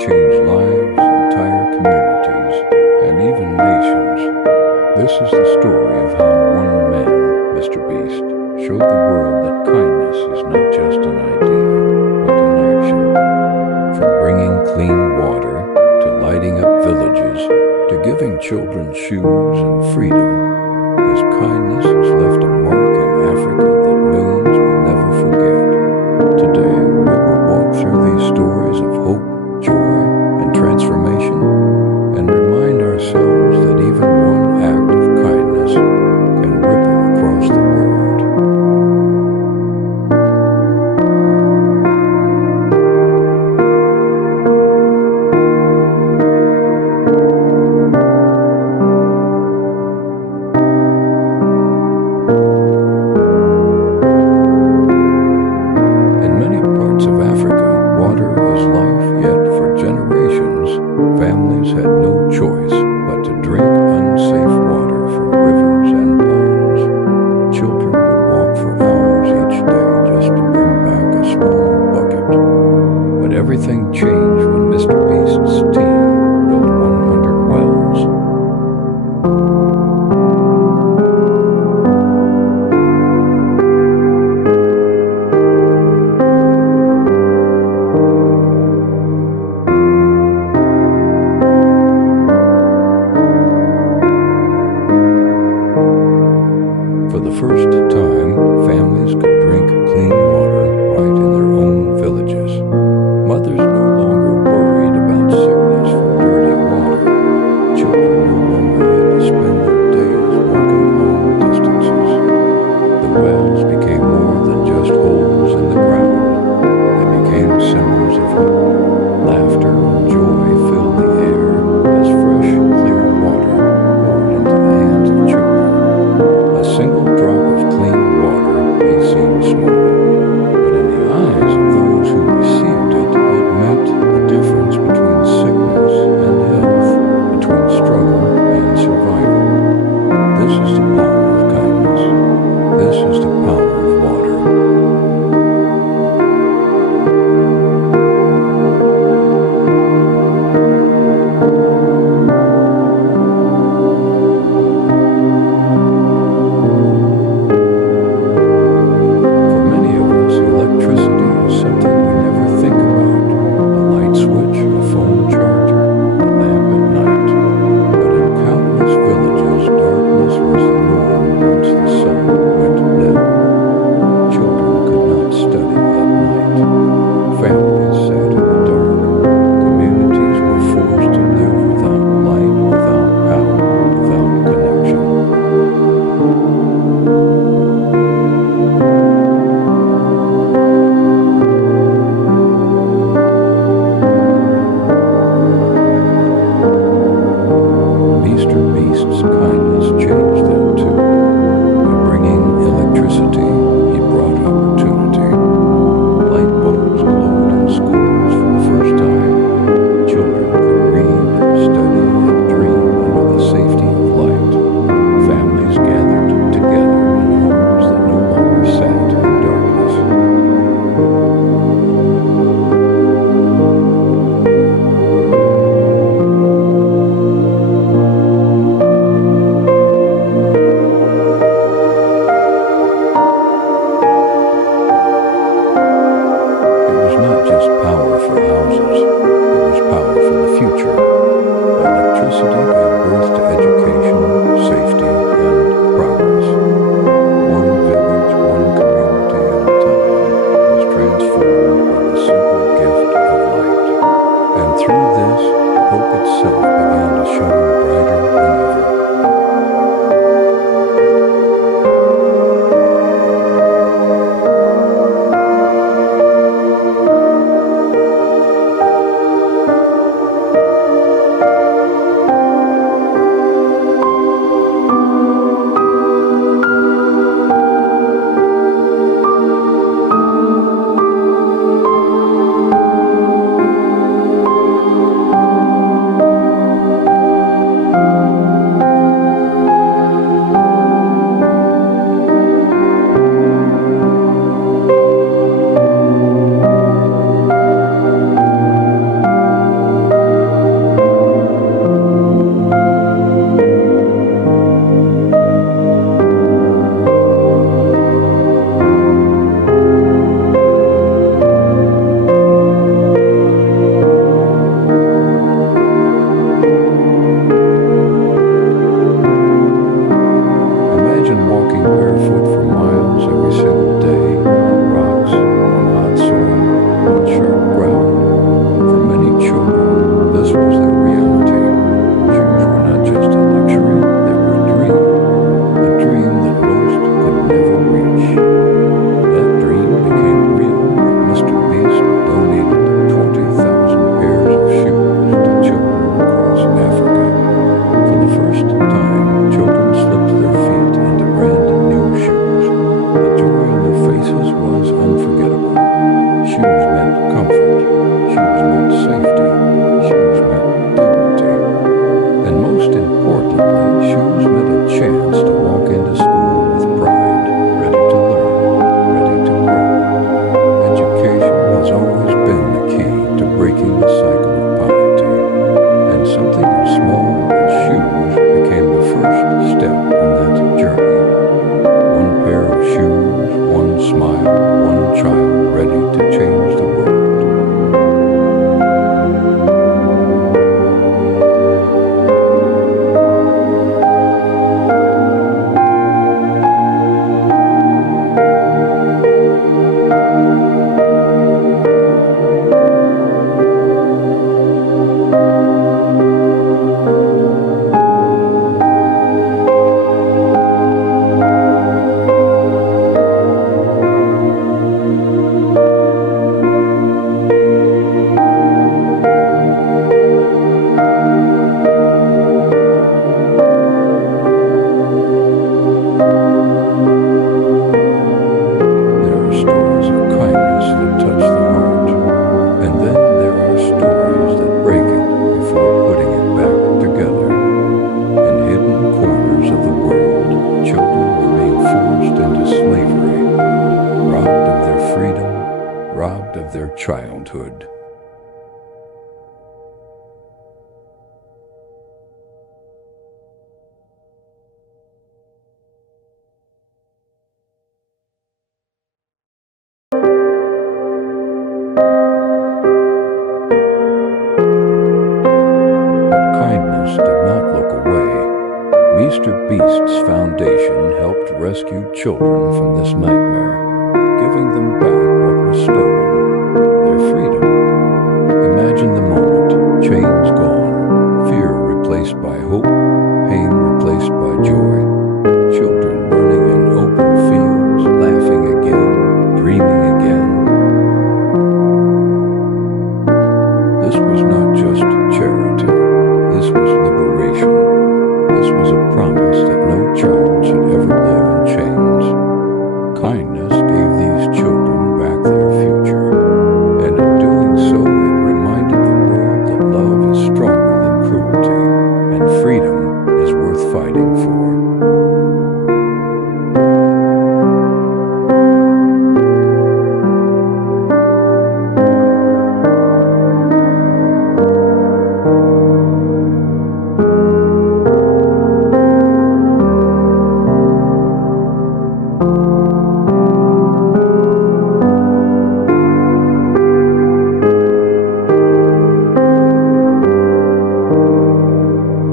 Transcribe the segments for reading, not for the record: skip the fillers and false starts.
change lives, entire communities, and even nations. This is the story of how one man, Mr. Beast, showed the world that kindness is not just an idea, but an action. From bringing clean water, to lighting up villages, to giving children shoes and freedom, his kindness has left a mark in Africa that millions will never forget. Today, we will walk through these stories of hope, joy, and transformation, and remind ourselves that even one act of kindness can ripple across the world. In many parts of Africa, water is life, yet for generations, families had no choice but to drink unsafe water from rivers and ponds. Children would walk for hours each day just to bring back a small bucket. But everything changed when Mr. Beast's team built 100 wells. For the first time, families could drink clean water right in their own villages. Mothers no longer worried about sickness from dirty water. Children no longer had to spend their days walking long distances. The wells became more than just holes in the ground. They became symbols of hope. Laughter and joy filled the air as fresh, clear water poured into the hands of children. A single drop of clean water may seem small, but in the eyes of those who received it, it meant the difference between sickness and health, between struggle and survival. This is the power of kindness. This is the power of water. For many of us, electricity is something we never think about. A light switch, a phone charger, a lamp at night. But in countless villages, darkness was the norm once the sun went down. Children could not study at night. Families sat in the dark. Communities were forced to live without light, without power, without connection. Mr. Beast's kindness changed that too. By bringing electricity, he brought opportunity. Light bulbs glowed in schools for the first time. Children could read, study, and dream under the safety of light. Families gathered together in homes that no longer sat in darkness. It was not just power for houses, it was power for the future. Electricity gave birth to education, safety, and progress. One village, one community at a time was transformed by the simple gift of light. And through this, hope itself began to shine brighter than ever. relive their childhood. But kindness did not look away. MrBeast's foundation helped rescue children from this nightmare, giving them back what was stolen, their freedom. Imagine the moment: chains gone, fear replaced by hope, pain replaced by joy, children running in open fields, laughing again, dreaming again. This was not just charity, this was liberation. This was a promise that no child should ever live in chains. Kindness gave these children back their future, and in doing so it reminded the world that love is stronger than cruelty, and freedom is worth fighting for.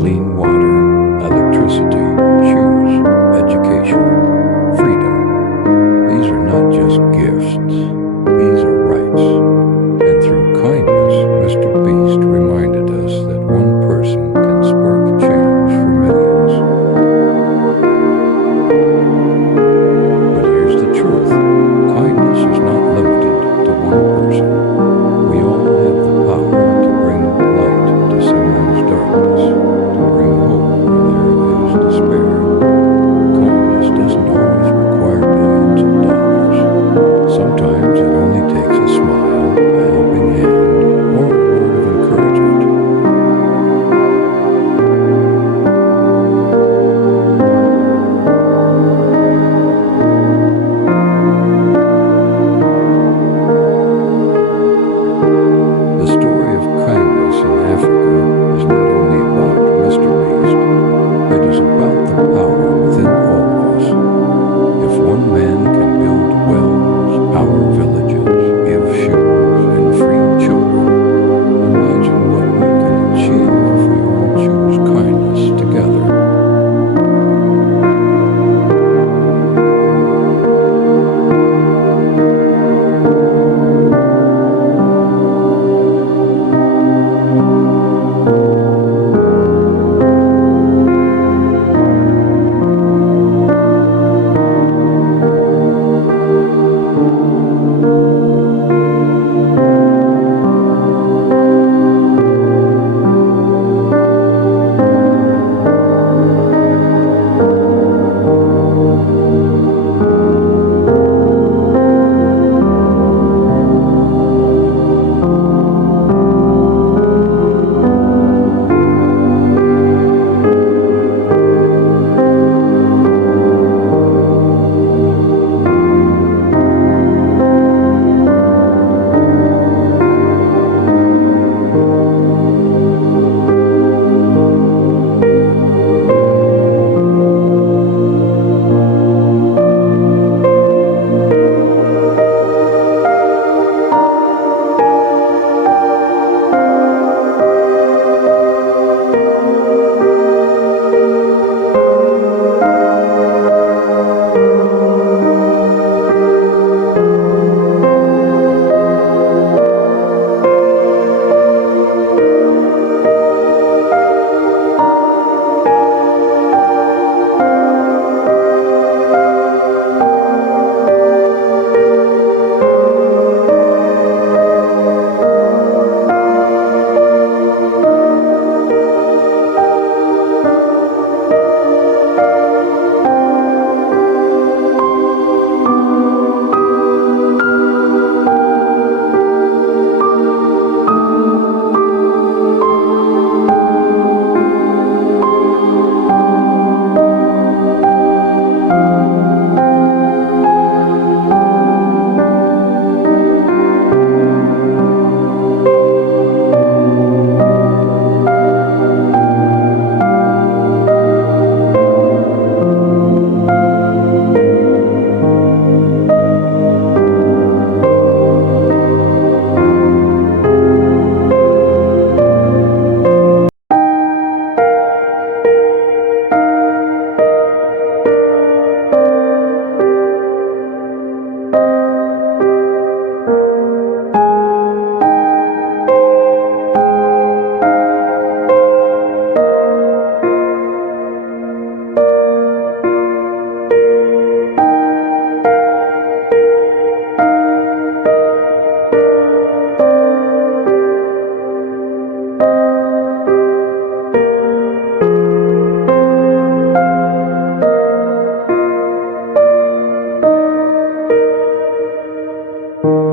Clean water, electricity, shoes, education, freedom. These are not just gifts, these are rights. And through kindness, MrBeast reminded us that one person can spark change for millions. But here's the truth: kindness is not limited to one person. We all have the power to bring light to someone's darkness, to bring hope where there is despair. Kindness doesn't always require billions of dollars. Sometimes you.